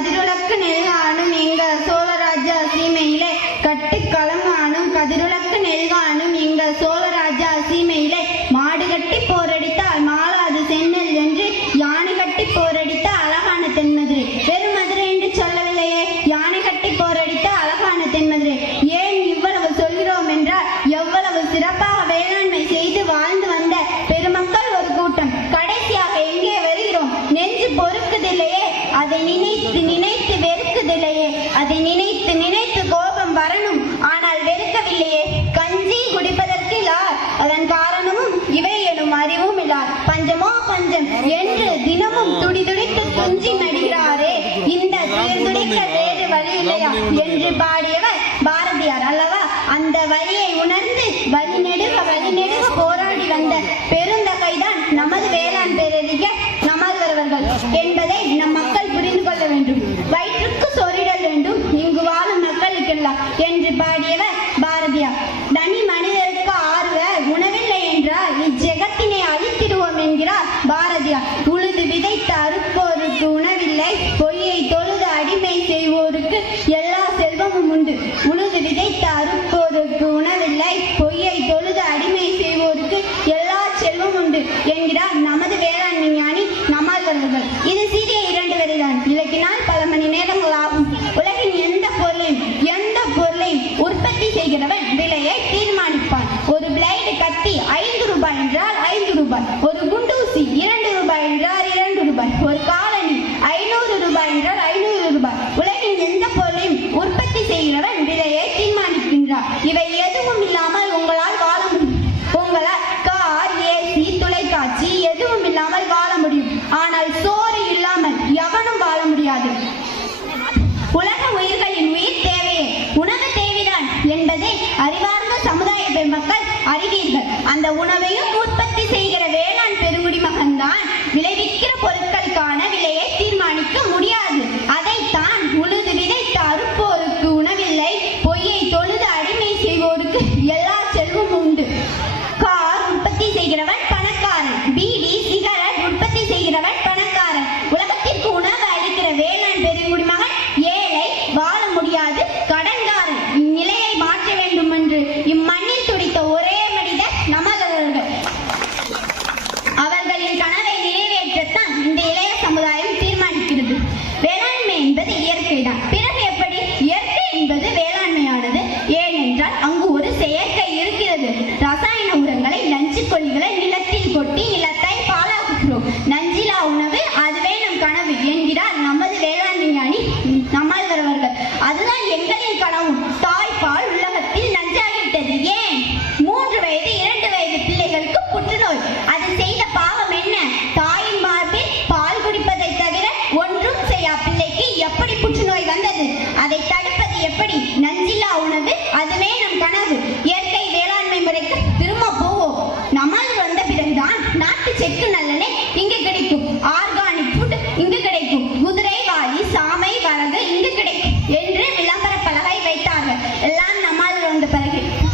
கதிருலக்கு நெல்காணும் எங்க சோழராஜா சீமையிலே அதை நினைத்து நினைத்து வெறுக்குதில்லையே. அதை நினைத்து நினைத்து கோபம் வரணும். ஆனால் வெறுக்கவில்லையே. கஞ்சி குடிப்பதற்கு அதன் காரணமும் இவை எனும் அறிவும் இல்லார் பஞ்சமோ பஞ்சம் என்று தினமும் துடிதுடித்து துஞ்சி நடிகிறாரே இந்த துடிக்க வேறு வழி இல்லையா? என்று பாடியவர் பாரதியார் அல்லவா? அந்த வழியை உணர்ந்து வழி நெடுக வழி நெடுக போராடி வந்த பெருந்தகைதான் நமது வேளாண் பேரறிஞர் வாழும் என்று பாடியவர் பாரதியார். தனி மனிதருக்கு ஆறுவ உணவில்லை என்றால் இஜெகத்தினை அழித்திடுவோம் என்கிறார் பாரதியார். உழுது விதைத்த அறுப்போருக்கு உணவில்லை பொய்யை தொழுது அடிமை செய்வோருக்கு எல்லா செல்வமும் உண்டு. உழுது விதைத்த அறுப்போருக்கு உணவில்லை பொய்யை தொழுது அடிமை செய்வோருக்கு எல்லா செல்வம் உண்டு என்கிறார் நமது வேளாண்மை ஞானி நம்மாழ்வார்கள் இது சிறிய இரண்டு வரைதான். இலக்கினால் ரூபாய். ஒரு குண்டூசி இரண்டு ரூபாய் என்றால் இரண்டு ரூபாய். ஒரு காலணி ஐநூறு ரூபாய் என்றால் ஐநூறு ரூபாய். உலகின் எந்த பொருளையும் உற்பத்தி செய்கிறவன் விலையை தீர்மானிக்கின்றார் இவை எதுவும் இல்லாமல் உங்களால் வாழ முடியும். உங்களால் கார் ஏசி தொலைக்காட்சி எதுவும் இல்லாமல் வாழ முடியும். ஆனால் சோறு இல்லாமல் எவனும் வாழ முடியாது. உலக உயிர்களின் உயிர் தேவையே. உணவு தேவைதான் என்பதை அறிவார்ந்த சமுதாய மக்கள் அறிவீர்கள். அந்த உணவையும் அதைத்தான் உழுது விதைத்த அறுப்போருக்கு உணவில்லை. பொய்யை தொழுது அடிமை செய்வோருக்கு எல்லா செல்வம் உண்டு. கார் உற்பத்தி செய்கிறவன் பணக்காரன். பீடி சிகரெட் உற்பத்தி செய்கிறவன் பணக்காரன். உலகத்திற்கு உணவு அளிக்கிற வேளாண் பெருங்குடி மகன் ஏழை வாழ முடியாது கடன் என்கிறார் நமது வேளாண் விஞ்ஞானி நம்மாழ்வார் அவர்கள் அதுதான் எங்களின் கனவும். தாய்ப்பால் உலகத்தில் நஞ்சாகிவிட்டது. ஏன்? மூன்று வயது இரண்டு வயது பிள்ளைகளுக்கு புற்றுநோய். அது செய்த பாவம் என்ன? தாயின் மார்பில் பால் குடிப்பதை தவிர ஒன்றும் செய்யா. பிள்ளைக்கு எப்படி புற்றுநோய் வந்தது? அதை தடுப்பது எப்படி? நஞ்சில்லா உணவு அதுவே நம் கனவு. இயற்கை வேளாண்மை முறைக்கு திரும்ப போவோம். நம்மால் வந்த பிறகுதான் நாட்டு செக்கு நல்லனே இங்கு கிடைக்கும். ஆர்கானிக் ஃபுட் இங்கு கிடைக்கும். that